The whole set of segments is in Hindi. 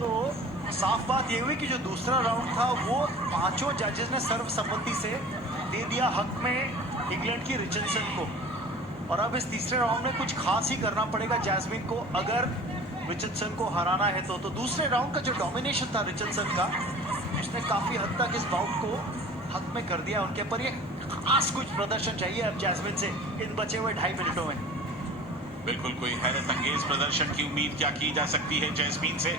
तो साफ बात ये हुई कि जो दूसरा राउंड था वो पांचों जजेस ने सर्वसम्मति से दे दिया हक में इंग्लैंड की रिचर्डसन को। और अब इस तीसरे राउंड में कुछ खास ही करना पड़ेगा जैस्मिन को अगर रिचर्डसन को हराना है तो दूसरे राउंड का जो डोमिनेशन था रिचर्डसन का, उसने काफी हद तक इस बाउट को हक में कर दिया उनके। पर ये खास कुछ प्रदर्शन चाहिए अब जैस्मिन से इन बचे हुए 2.5 मिनटों में। बिल्कुल कोई हैरत अंगेज प्रदर्शन की उम्मीद क्या की जा सकती है जैस्मिन से,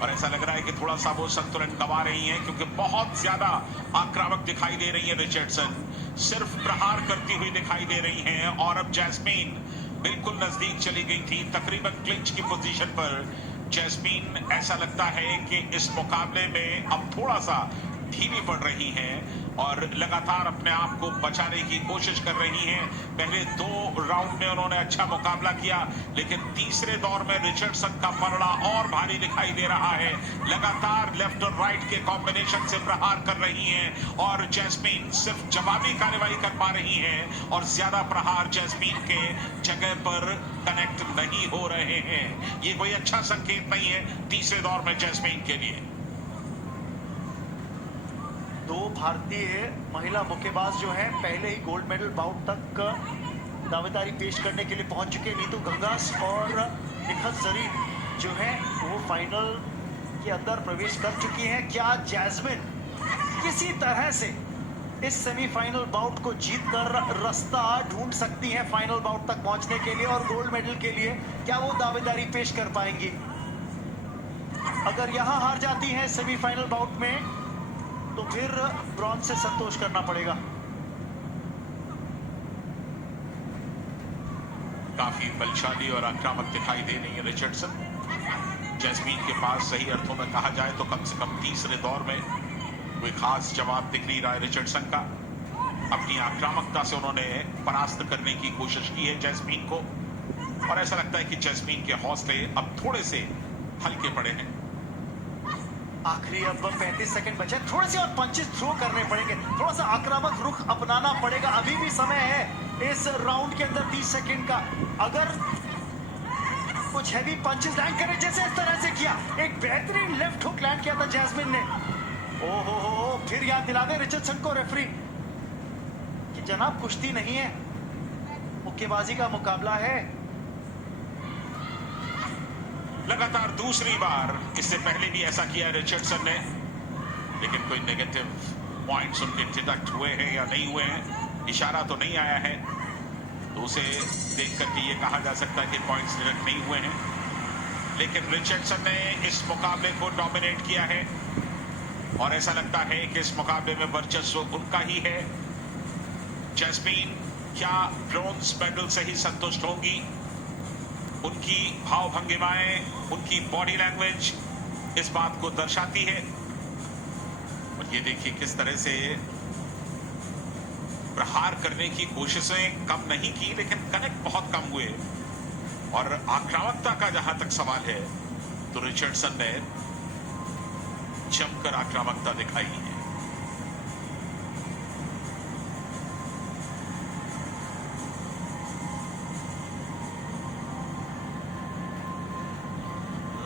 और ऐसा लग रहा है कि थोड़ा सा वो संतुलन गंवा रही हैं क्योंकि बहुत ज्यादा आक्रामक दिखाई दे रही है रिचर्डसन, सिर्फ प्रहार करती हुई दिखाई दे रही हैं। और अब जैस्मिन बिल्कुल नजदीक चली गई थी, तकरीबन क्लिंच की पोजीशन पर जैस्मिन ऐसा लगता है कि इस मुकाबले में अब थोड़ा सा धीमी पड़ रही हैं और लगातार अपने आप को बचाने की कोशिश कर रही हैं। पहले 2 राउंड में उन्होंने अच्छा मुकाबला किया, लेकिन तीसरे दौर में रिचर्डसन का पलड़ा और भारी दिखाई दे रहा है। लगातार लेफ्ट और राइट के कॉम्बिनेशन से प्रहार कर रही हैं और जैस्मिन सिर्फ जवाबी कार्रवाई कर पा रही हैं और ज्यादा प्रहार जैस्मिन के जगह पर कनेक्ट नहीं हो रहे हैं। ये कोई अच्छा संकेत नहीं है तीसरे दौर में जैस्मिन के लिए। 2 भारतीय महिला मुक्केबाज जो हैं पहले ही गोल्ड मेडल बाउट तक दावेदारी पेश करने के लिए पहुंच चुके। नीतू घंगास और निखत जरीन जो हैं वो फाइनल के अंदर प्रवेश कर चुकी हैं। क्या जैस्मिन किसी तरह से इस सेमीफाइनल बाउट को जीतकर रास्ता ढूंढ सकती हैं फाइनल बाउट तक पहुंचने के लिए और गोल्ड मेडल के लिए? क्या वो दावेदारी पेश कर पाएंगी? अगर यहां हार जाती हैं सेमीफाइनल बाउट में तो फिर ब्रॉन्ज से संतोष करना पड़ेगा। काफी बलशाली और आक्रामक दिखाई दे रही है रिचर्डसन। जैस्मिन के पास सही अर्थों में कहा जाए तो कम से कम तीसरे दौर में कोई खास जवाब दिख नहीं रहा है रिचर्डसन का। अपनी आक्रामकता से उन्होंने परास्त करने की कोशिश की है जैस्मिन को, और ऐसा लगता है कि जैस्मिन के हौसले अब थोड़े से हल्के पड़े हैं। आखिरी अब 35 सेकंड बचे, थोड़े से और पंचेस थ्रो करने पड़ेंगे, थोड़ा सा आक्रामक रुख अपनाना पड़ेगा। अभी भी समय है इस राउंड के अंदर 30 सेकंड का। अगर कुछ हैवी पंचेस लैंड करे जैसे इस तरह से किया, एक बेहतरीन लेफ्ट हुक लैंड किया था जैस्मिन ने। ओहो, फिर याद दिला दे रिचर्डसन को रेफरी कि जनाब कुश्ती नहीं है, मुक्केबाजी का मुकाबला है। लगातार दूसरी बार, इससे पहले भी ऐसा किया रिचर्डसन ने, लेकिन कोई नेगेटिव पॉइंट्स उनके डिडक्ट हुए हैं या नहीं हुए हैं, इशारा तो नहीं आया है, तो उसे देख करके ये कहा जा सकता है कि पॉइंट्स डिडक्ट नहीं हुए हैं। लेकिन रिचर्डसन ने इस मुकाबले को डोमिनेट किया है और ऐसा लगता है कि इस मुकाबले में वर्चस्व उनका ही है। जैस्मिन क्या ब्रॉन्ज मेडल से ही संतुष्ट होंगी? उनकी भाव भंगिमाएं, उनकी बॉडी लैंग्वेज इस बात को दर्शाती है। और ये देखिए किस तरह से प्रहार करने की कोशिशें कम नहीं की, लेकिन कनेक्ट बहुत कम हुए। और आक्रामकता का जहां तक सवाल है तो रिचर्डसन ने जमकर आक्रामकता दिखाई है।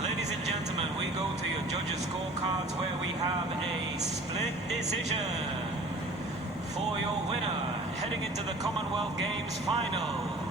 Ladies and gentlemen, we go to your judges' scorecards where we have a split decision for your winner heading into the Commonwealth Games final.